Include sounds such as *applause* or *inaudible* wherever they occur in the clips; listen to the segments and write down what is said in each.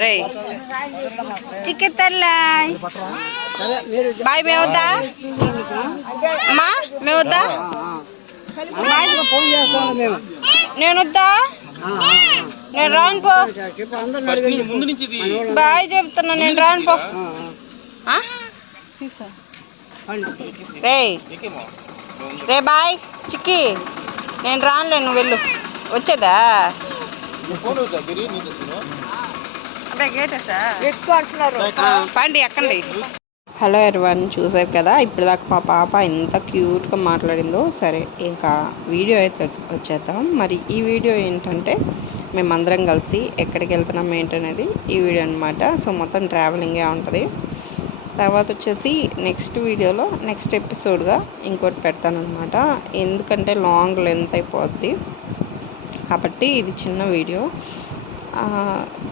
రే చికెత్తల్లాయ్ bye మేము వద్దా అమ్మా మేము వద్దా నేను వద్దా నేను రాను పో. బాయ్ చెప్తున్నా నేను రాను పో. రే రే బాయ్ చిక్కి. నేను రానులే నువ్వు వెళ్ళు. వచ్చేదా ఫోన్ దగ్గర నీ తెచ్చిన ఎక్కువ అంటున్నారు పండి ఎక్కండి. హలో ఎవరివన్ చూసారు కదా ఇప్పుడు దాకా మా పాప ఎంత క్యూట్గా మాట్లాడిందో. సరే ఇంకా వీడియో అయితే వచ్చేద్దాం. మరి ఈ వీడియో ఏంటంటే మేమందరం కలిసి ఎక్కడికి వెళ్తున్నాం ఏంటనేది ఈ వీడియో అనమాట సో మొత్తం ట్రావెలింగే ఉంటుంది. తర్వాత వచ్చేసి నెక్స్ట్ వీడియోలో నెక్స్ట్ ఎపిసోడ్గా ఇంకోటి పెడతానమాట ఎందుకంటే లాంగ్ లెంత్ అయిపోద్ది. కాబట్టి ఇది చిన్న వీడియో.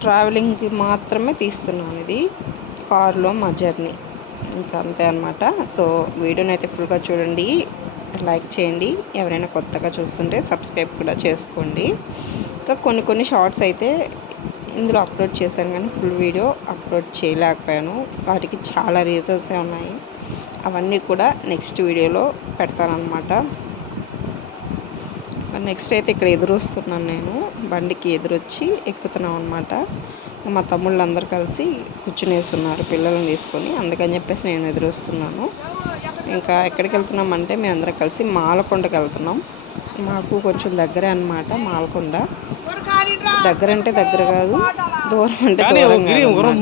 ట్రావెలింగ్కి మాత్రమే తీస్తున్నాను ఇది. కారులో మా జర్నీ. ఇంకా అంతే అనమాట సో వీడియోని అయితే ఫుల్గా చూడండి. లైక్ చేయండి. ఎవరైనా కొత్తగా చూస్తుంటే సబ్స్క్రైబ్ కూడా చేసుకోండి. ఇంకా కొన్ని కొన్ని షార్ట్స్ అయితే ఇందులో అప్లోడ్ చేశాను కానీ ఫుల్ వీడియో అప్లోడ్ చేయలేకపోయాను. వాటికి చాలా రీజన్సే ఉన్నాయి. అవన్నీ కూడా నెక్స్ట్ వీడియోలో పెడతానన్నమాట. నెక్స్ట్ అయితే ఇక్కడ ఎదురు వస్తున్నాను నేను. బండికి ఎదురొచ్చి ఎక్కుతున్నాం అనమాట మా తమ్ముళ్ళు అందరు కలిసి కూర్చునేస్తున్నారు పిల్లల్ని తీసుకొని. అందుకని చెప్పేసి నేను ఎదురు వస్తున్నాను ఇంకా ఎక్కడికి వెళ్తున్నాం అంటే మేము అందరం కలిసి మాలకొండకి వెళ్తున్నాం. మాకు కొంచెం దగ్గరే అనమాట మాలకొండ. దగ్గర అంటే దగ్గర కాదు దూరం అంటే దూరం.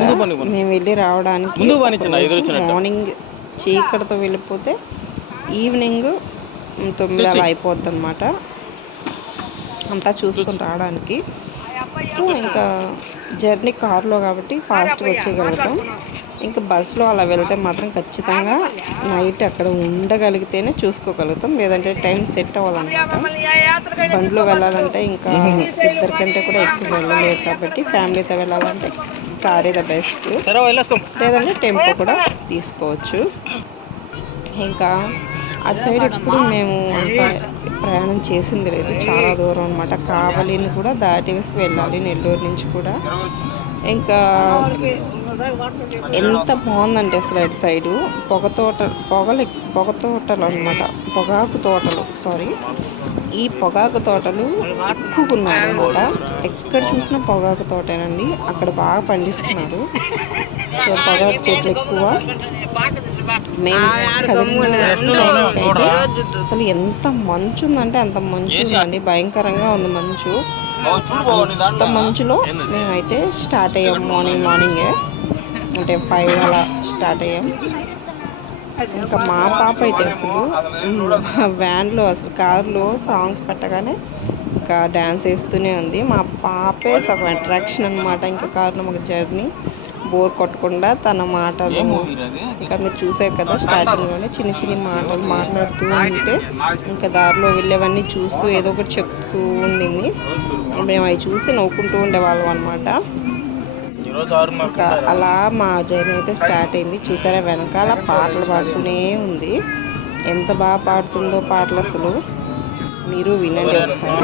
మేము వెళ్ళి రావడానికి. మార్నింగ్ చీకటితో వెళ్ళిపోతే ఈవినింగ్ తొమ్మిది అలా అయిపోద్ది అనమాట అంతా చూసుకొని రావడానికి. సో ఇంకా జర్నీ కార్లో కాబట్టి ఫాస్ట్గా వచ్చేయగలుగుతాం. ఇంకా బస్సులో అలా వెళ్తే మాత్రం ఖచ్చితంగా నైట్ అక్కడ ఉండగలిగితేనే చూసుకోగలుగుతాం. లేదంటే టైం సెట్ అవ్వాలన్నమాట బండ్లో వెళ్ళాలంటే ఇంకా ఇద్దరికంటే కూడా ఎక్కువ వెళ్ళలేరు కాబట్టి ఫ్యామిలీతో వెళ్ళాలంటే కారే ద బెస్ట్. లేదంటే టెంపో కూడా తీసుకోవచ్చు. ఇంకా అటు సైడ్ ఎప్పుడు మేము ప్రయాణం చేసింది లేదు. చాలా దూరం అనమాట కావలిని కూడా దాటి వేసి వెళ్ళాలి నెల్లూరు నుంచి కూడా. ఇంకా ఎంత బాగుందంటే అసలు అటు సైడు. పొగ తోట పొగలు పొగ తోటలు అనమాట పొగాకు తోటలు సారీ. ఈ పొగాకు తోటలు ఎక్కువగా ఉన్నాయన్నమాట ఎక్కడ చూసినా పొగాకు తోటేనండి. అక్కడ బాగా పండిస్తున్నారు. సో *laughs* పొగాకు చెట్లు ఎక్కువ. అసలు ఎంత మంచు ఉందంటే అంత మంచు ఉందండి. భయంకరంగా ఉంది మంచు. అంత మంచులో మేమైతే స్టార్ట్ అయ్యాం మార్నింగ్ మార్నింగే. అంటే ఫైవ్ అలా స్టార్ట్ అయ్యాం. ఇంకా మా పాప అయితే అసలు *laughs* వ్యాన్లో అసలు కారులో సాంగ్స్ పెట్టగానే ఇంకా డ్యాన్స్ వేస్తూనే ఉంది. మా పాపే సగం అట్రాక్షన్ అనమాట ఇంకా కారులో మాకు జర్నీ. బోర్ కొట్టకుండా తన మాటలు ఇంకా మీరు చూసారు కదా స్టార్టింగ్లోనే చిన్న చిన్న మాటలు మాట్లాడుతూ ఉంటే ఇంకా దారిలో వెళ్ళేవన్నీ చూస్తూ ఏదో ఒకటి చెప్తూ ఉండింది. మేము అవి చూసి నవ్వుకుంటూ ఉండేవాళ్ళం అనమాట ఇంకా అలా మా జర్నీ అయితే స్టార్ట్ అయింది. చూసారా వెనకాల పాటలు పాడుతూనే ఉంది. ఎంత బాగా పాడుతుందో పాటలు అసలు. మీరు వినండి ఒకసారి.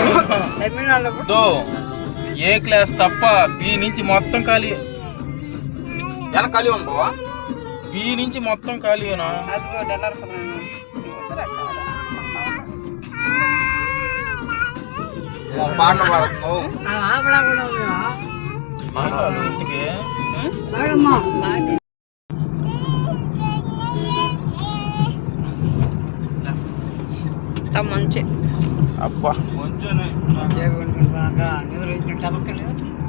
దో ఏ క్లాస్ తప్ప బి నుంచి మొత్తం ఖాళీ. ఎలా ఖాళీ ఉంది బావా బి నుంచి మొత్తం ఖాళీనా పాడుతున్నావు ఇంటికి. మంచి. అబ్బా.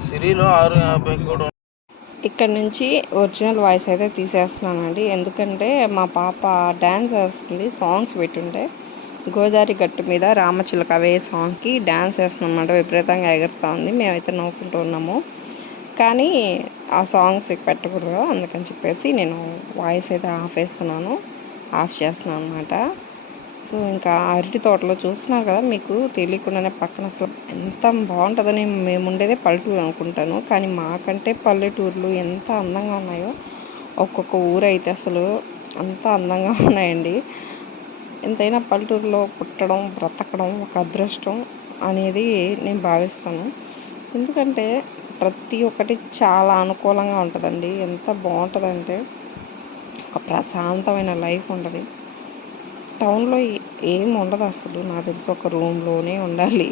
సిరిలో ఆరు యాభైకి కూడా ఇక్కడ నుంచి ఒరిజినల్ వాయిస్ అయితే తీసేస్తున్నానండి. ఎందుకంటే మా పాప డ్యాన్స్ వేస్తుంది సాంగ్స్ పెట్టుంటే గోదావరి గట్టు మీద రామచిలక అవే సాంగ్కి డ్యాన్స్ వేస్తుందన్నమాట విపరీతంగా ఎగురుతూ ఉంది. మేమైతే నవ్వుకుంటూ ఉన్నాము. కానీ ఆ సాంగ్స్ పెట్టకూడదు అందుకని చెప్పేసి నేను వాయిస్ అయితే ఆఫ్ వేస్తున్నాను ఆఫ్ చేస్తున్నాను అనమాట సో ఇంకా అరటి తోటలో చూస్తున్నారు కదా మీకు తెలియకుండానే పక్కన అసలు ఎంత బాగుంటుందని మేము ఉండేదే పల్లెటూరు అనుకుంటాను. కానీ మాకంటే పల్లెటూర్లు ఎంత అందంగా ఉన్నాయో ఒక్కొక్క ఊరు అయితే అసలు అంత అందంగా *laughs* ఉన్నాయండి. ఎంతైనా పల్లెటూరులో పుట్టడం బ్రతకడం ఒక అదృష్టం అనేది నేను భావిస్తాను. ఎందుకంటే ప్రతి ఒక్కటి చాలా అనుకూలంగా ఉంటుందండి. ఎంత బాగుంటుందంటే ఒక ప్రశాంతమైన లైఫ్ ఉంటుంది. టౌన్లో ఏం ఉండదు అసలు. నాకు తెలిసి ఒక రూమ్లోనే ఉండాలి.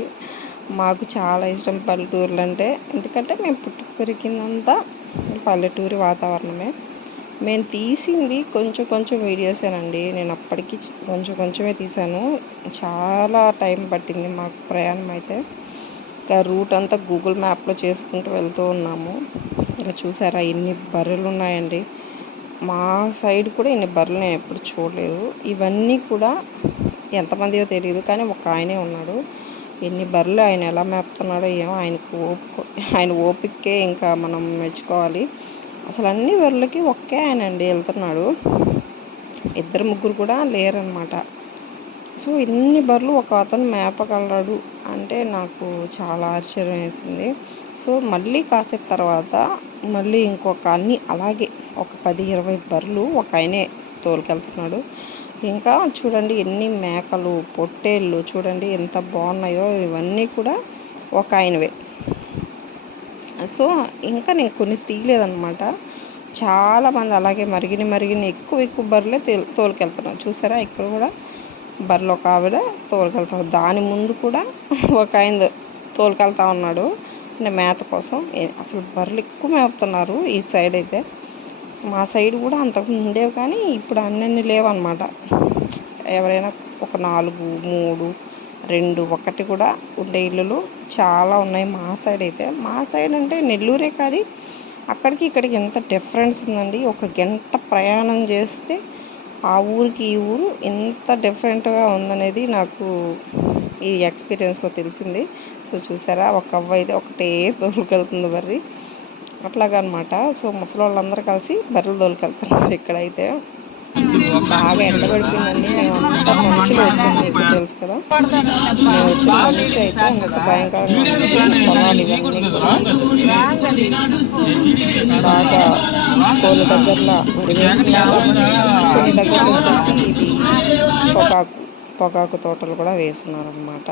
మాకు చాలా ఇష్టం పల్లెటూర్లు అంటే. ఎందుకంటే మేము పుట్టి పెరిగిందంతా పల్లెటూరి వాతావరణమే. మేము తీసింది కొంచెం కొంచెం వీడియోసేనండి. నేను అప్పటికి కొంచెం కొంచెమే తీసాను చాలా టైం పట్టింది మాకు ప్రయాణం అయితే. ఇంకా రూట్ అంతా గూగుల్ మ్యాప్లో చేసుకుంటూ వెళ్తూ ఉన్నాము. ఇంకా చూసారా ఎన్ని బర్రెలు ఉన్నాయండి మా సైడ్ కూడా ఇన్ని బర్రెలు నేను ఎప్పుడు చూడలేదు. ఇవన్నీ కూడా ఎంతమందియో తెలియదు కానీ ఒక ఆయనే ఉన్నాడు. ఎన్ని బర్రెలు ఆయన ఎలా మేపుతున్నాడో ఏమో ఆయనకు ఓపిక ఆయన ఓపికే ఇంకా మనం మెచ్చుకోవాలి. అసలు అన్ని బర్రెలకి ఒకే ఆయన అండి వెళ్తున్నాడు. ఇద్దరు ముగ్గురు కూడా లేరనమాట సో ఇన్ని బర్రెలు ఒక అతను మేపగలడు అంటే నాకు చాలా ఆశ్చర్యం వేసింది సో మళ్ళీ కాసేపు తర్వాత మళ్ళీ ఇంకొక అన్ని అలాగే ఒక పది ఇరవై బర్రెలు ఒక ఆయనే తోలుకెళ్తున్నాడు. ఇంకా చూడండి ఎన్ని మేకలు పొట్టేళ్ళు చూడండి ఎంత బాగున్నాయో ఇవన్నీ కూడా ఒక ఆయనవే. సో ఇంకా నేను కొన్ని తీయలేదన్నమాట. చాలామంది అలాగే మరిగిన మరిగిన ఎక్కువ ఎక్కువ బర్రెలే తోలుకెళ్తున్నాను చూసారా ఇక్కడ కూడా? బర్రెలు ఒక ఆవిడ తోలుకెళ్తా దాని ముందు కూడా ఒక ఆయన తోలుకెళ్తా ఉన్నాడు. అంటే మేత కోసం. అసలు బర్రెలు ఎక్కువ మేపుతున్నారు ఈ సైడ్ అయితే. మా సైడ్ కూడా అంతకు ఉండేవి కానీ ఇప్పుడు అన్నీ లేవన్నమాట. ఎవరైనా ఒక నాలుగు మూడు రెండు ఒకటి కూడా ఉండే ఇల్లులు చాలా ఉన్నాయి మా సైడ్ అయితే. మా సైడ్ అంటే నెల్లూరే కానీ అక్కడికి ఇక్కడికి ఎంత డిఫరెన్స్ ఉందండి. ఒక గంట ప్రయాణం చేస్తే ఆ ఊరికి ఈ ఊరు ఎంత డిఫరెంట్గా ఉందనేది నాకు ఈ ఎక్స్పీరియన్స్లో తెలిసింది. సో చూసారా? ఒక అవ్వ అయితే ఒకటే తోలుకెళ్తుంది బర్రి. అట్లాగనమాట. సో ముసలి వాళ్ళందరూ కలిసి బర్రెలు తోలుకెళ్తున్నారు ఇక్కడైతే. బాగా ఎండబడిపోయిందండి మేము అంతా మంచులో వచ్చాము మీకు తెలుసు కదా మేము వచ్చిన మంచి అయితే అంత భయంకరంగా పొలాలు ఇవన్నీ కూడా బాగా కోళ్ళ దగ్గరలో వరివేస్తున్నారు కొన్ని దగ్గర వచ్చేసి ఇది పొగాకు పొగాకు తోటలు కూడా వేస్తున్నారు అనమాట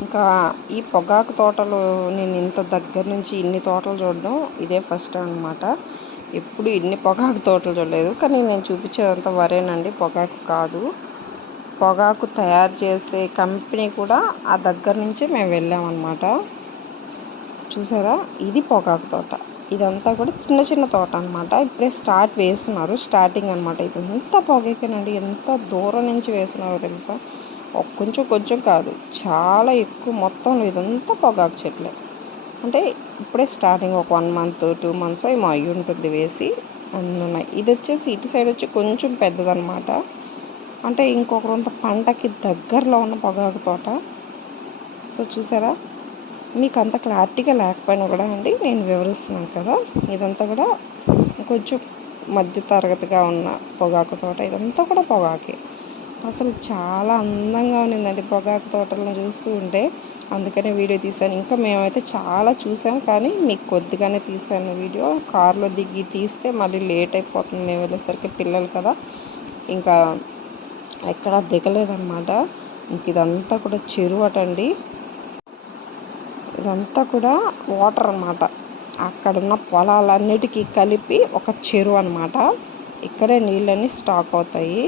ఇంకా ఈ పొగాకు తోటలు నేను ఇంత దగ్గర నుంచి ఇన్ని తోటలు చూడడం ఇదే ఫస్ట్ అనమాట ఎప్పుడు ఇన్ని పొగాకు తోటలు చూడలేదు కానీ నేను చూపించేదంతా వరేనండి పొగాకు కాదు. పొగాకు తయారు చేసే కంపెనీ కూడా ఆ దగ్గర నుంచే మేము వెళ్ళామన్నమాట. చూసారా? ఇది పొగాకు తోట. ఇదంతా కూడా చిన్న చిన్న తోట అనమాట ఇప్పుడే స్టార్ట్ వేస్తున్నారు. స్టార్టింగ్ అనమాట ఇది. ఎంత పొగాకేనండి ఎంత దూరం నుంచి వేస్తున్నారో తెలుసా? కొంచెం కొంచెం కాదు చాలా ఎక్కువ మొత్తంలో ఇదంతా పొగాకు చెట్లే. అంటే ఇప్పుడే స్టార్టింగ్ ఒక వన్ మంత్ టూ మంత్స్ ఏమో అయ్యి ఉంటుంది వేసి. అన్నీ ఉన్నాయి ఇది వచ్చేసి ఇటు సైడ్ వచ్చి కొంచెం పెద్దదనమాట అంటే ఇంకొకరంత పంటకి దగ్గరలో ఉన్న పొగాకు తోట. సో చూసారా? మీకు అంత క్లారిటీగా లేకపోయినా కూడా అండి నేను వివరిస్తున్నాను కదా. ఇదంతా కూడా కొంచెం మధ్య తరగతిగా ఉన్న పొగాకు తోట. ఇదంతా కూడా పొగాకే. అసలు చాలా అందంగా ఉన్నిందండి పొగాకు తోటలను చూస్తూ ఉంటే. అందుకనే వీడియో తీశాను. ఇంకా మేమైతే చాలా చూసాం కానీ మీకు కొద్దిగానే తీసాను వీడియో. కారులో దిగి తీస్తే మళ్ళీ లేట్ అయిపోతుంది. మేము వెళ్ళేసరికి పిల్లలు కదా. ఇంకా ఎక్కడ దిగలేదన్నమాట. ఇంక ఇదంతా కూడా చెరువు అటండి ఇదంతా కూడా వాటర్ అనమాట అక్కడున్న పొలాలన్నిటికీ కలిపి ఒక చెరువు అనమాట ఇక్కడే నీళ్ళన్నీ స్టాక్ అవుతాయి.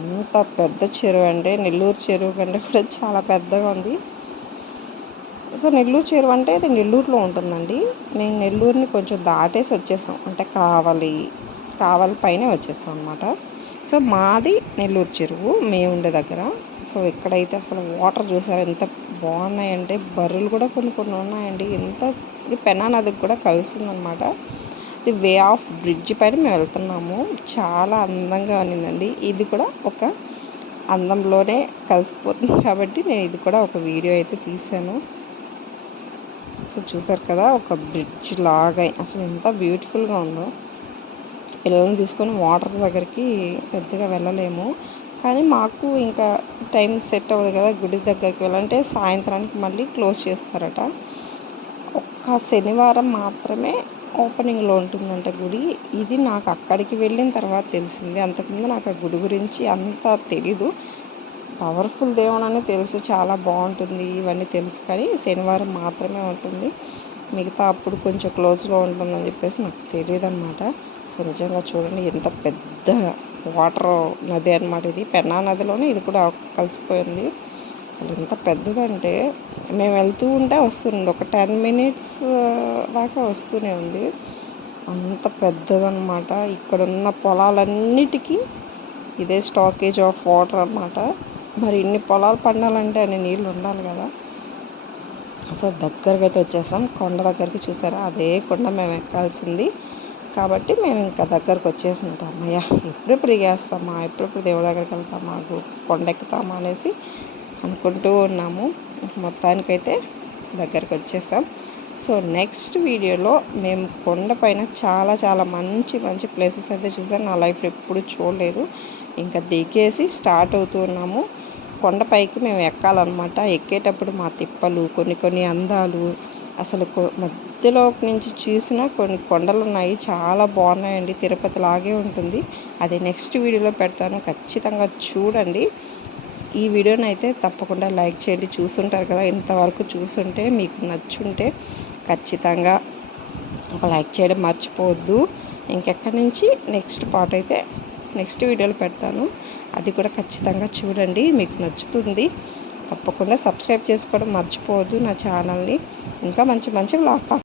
ఎంత పెద్ద చెరువు అంటే నెల్లూరు చెరువు కంటే కూడా చాలా పెద్దగా ఉంది. సో నెల్లూరు చెరువు అంటే ఇది నెల్లూరులో ఉంటుందండి. మేము నెల్లూరుని కొంచెం దాటేసి వచ్చేసాం. అంటే కావాలి కావాలి పైనే వచ్చేసాం అనమాట సో మాది నెల్లూరు చెరువు మేము ఉండే దగ్గర. సో ఇక్కడైతే అసలు వాటర్ చూసారు ఎంత బాగున్నాయంటే బర్రెలు కూడా కొన్ని కొన్ని ఉన్నాయండి. ఎంత ఇది పెనా నదికి కూడా కలుస్తుందన్నమాట. ది వే ఆఫ్ బ్రిడ్జ్ పైన మేము వెళ్తున్నాము. చాలా అందంగా ఉన్నిందండి. ఇది కూడా ఒక అందంలోనే కలిసిపోతుంది కాబట్టి నేను ఇది కూడా ఒక వీడియో అయితే తీశాను. సో చూసారు కదా ఒక బ్రిడ్జ్ లాగా అసలు ఎంత బ్యూటిఫుల్గా ఉందో. పిల్లల్ని తీసుకొని వాటర్స్ దగ్గరికి పెద్దగా వెళ్ళలేము. కానీ మాకు ఇంకా టైం సెట్ అవ్వదు కదా గుడి దగ్గరికి వెళ్ళాలంటే సాయంత్రానికి మళ్ళీ క్లోజ్ చేస్తారట. ఒక్క శనివారం మాత్రమే ఓపెనింగ్లో ఉంటుందంట గుడి. ఇది నాకు అక్కడికి వెళ్ళిన తర్వాత తెలిసింది. అంతకుముందు నాకు ఆ గుడి గురించి అంత తెలీదు. పవర్ఫుల్ దేవుడు అని తెలుసు. చాలా బాగుంటుంది. ఇవన్నీ తెలుసు. కానీ శనివారం మాత్రమే ఉంటుంది. మిగతా అప్పుడు కొంచెం క్లోజ్లో ఉంటుందని చెప్పేసి నాకు తెలియదు అనమాట సో నిజంగా చూడండి. ఎంత పెద్ద వాటర్ నది అనమాట ఇది. పెన్నా నదిలోనే ఇది కూడా కలిసిపోయింది. అసలు ఎంత పెద్దదంటే మేము వెళ్తూ ఉంటే వస్తుంది. ఒక టెన్ మినిట్స్ దాకా వస్తూనే ఉంది. అంత పెద్దదన్నమాట. ఇక్కడున్న పొలాలన్నిటికీ ఇదే స్టాకేజ్ ఆఫ్ వాటర్ అన్నమాట. మరి ఇన్ని పొలాలు పండాలంటే అన్ని నీళ్ళు ఉండాలి కదా. సో దగ్గరకు అయితే వచ్చేసాం కొండ దగ్గరికి చూసారా? అదే కొండ మేము ఎక్కాల్సింది. కాబట్టి మేము ఇంకా దగ్గరకు వచ్చేసి ఉంటాం అమ్మయ్య ఎప్పుడెప్పుడు దిగేస్తామా? ఎప్పుడెప్పుడు దేవుడి దగ్గరికి వెళ్తామా? కొండ ఎక్కుతామా అనేసి అనుకుంటూ ఉన్నాము. మొత్తానికైతే దగ్గరకు వచ్చేసాం. సో నెక్స్ట్ వీడియోలో మేము కొండపైన చాలా చాలా మంచి మంచి ప్లేసెస్ అయితే చూసాను నా లైఫ్లో ఎప్పుడు చూడలేదు. ఇంకా దిగేసి స్టార్ట్ అవుతూ ఉన్నాము. కొండపైకి మేము ఎక్కాలన్నమాట. ఎక్కేటప్పుడు మా తిప్పలు కొన్ని కొన్ని అందాలు అసలు కొ- మధ్యలో నుంచి చూసిన కొన్ని కొండలు ఉన్నాయి. చాలా బాగున్నాయండి. తిరుపతి లాగే ఉంటుంది. అది నెక్స్ట్ వీడియోలో పెడతాను. ఖచ్చితంగా చూడండి. ఈ వీడియోని అయితే తప్పకుండా లైక్ చేయండి. చూసుంటారు కదా ఇంతవరకు చూసుంటే మీకు నచ్చుంటే ఖచ్చితంగా ఒక లైక్ చేయడం మర్చిపోవద్దు. ఇంకెక్కడి నుంచి నెక్స్ట్ పార్ట్ అయితే నెక్స్ట్ వీడియోలో పెడతాను. అది కూడా ఖచ్చితంగా చూడండి మీకు నచ్చుతుంది. తప్పకుండా సబ్స్క్రైబ్ చేసుకోవడం మర్చిపోవద్దు నా ఛానల్ని. ఇంకా మంచి మంచి వ్లాగ్స్